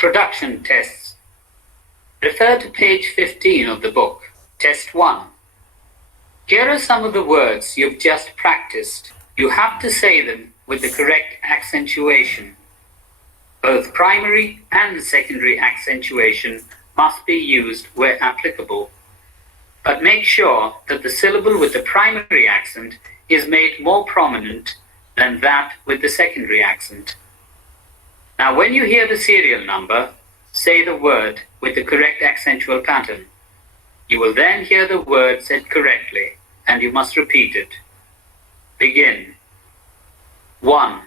Production tests. Refer to page 15 of the book. Test 1. Here are some of the words you've just practiced. You have to say them with the correct accentuation. Both primary and secondary accentuation must be used where applicable. But make sure that the syllable with the primary accent is made more prominent than that with the secondary accent. Now, when you hear the serial number, say the word with the correct accentual pattern. You will then hear the word said correctly, and you must repeat it. Begin. 1.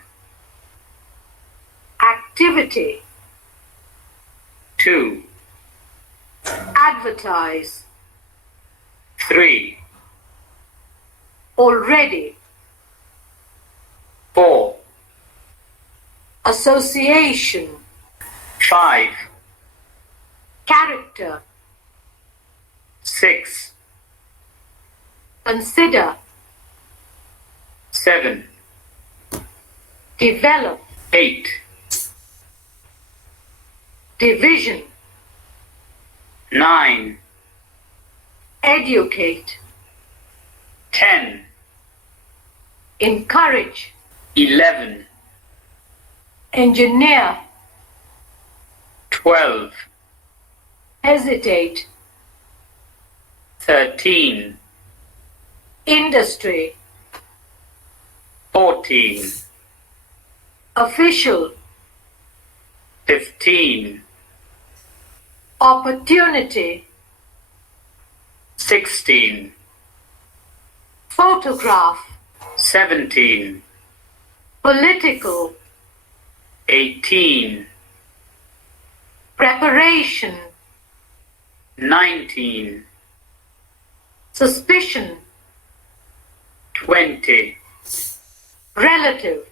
Activity. 2. Advertise. 3. Already. 4. Association. 5. Character. 6. Consider. 7. Develop. 8. Division. 9. Educate. 10. Encourage. 11. Engineer. 12. Hesitate. 13. Industry. 14. Official. 15. Opportunity. 16. Photograph. 17. Political. 18. Preparation. 19. Suspicion. 20. Relative.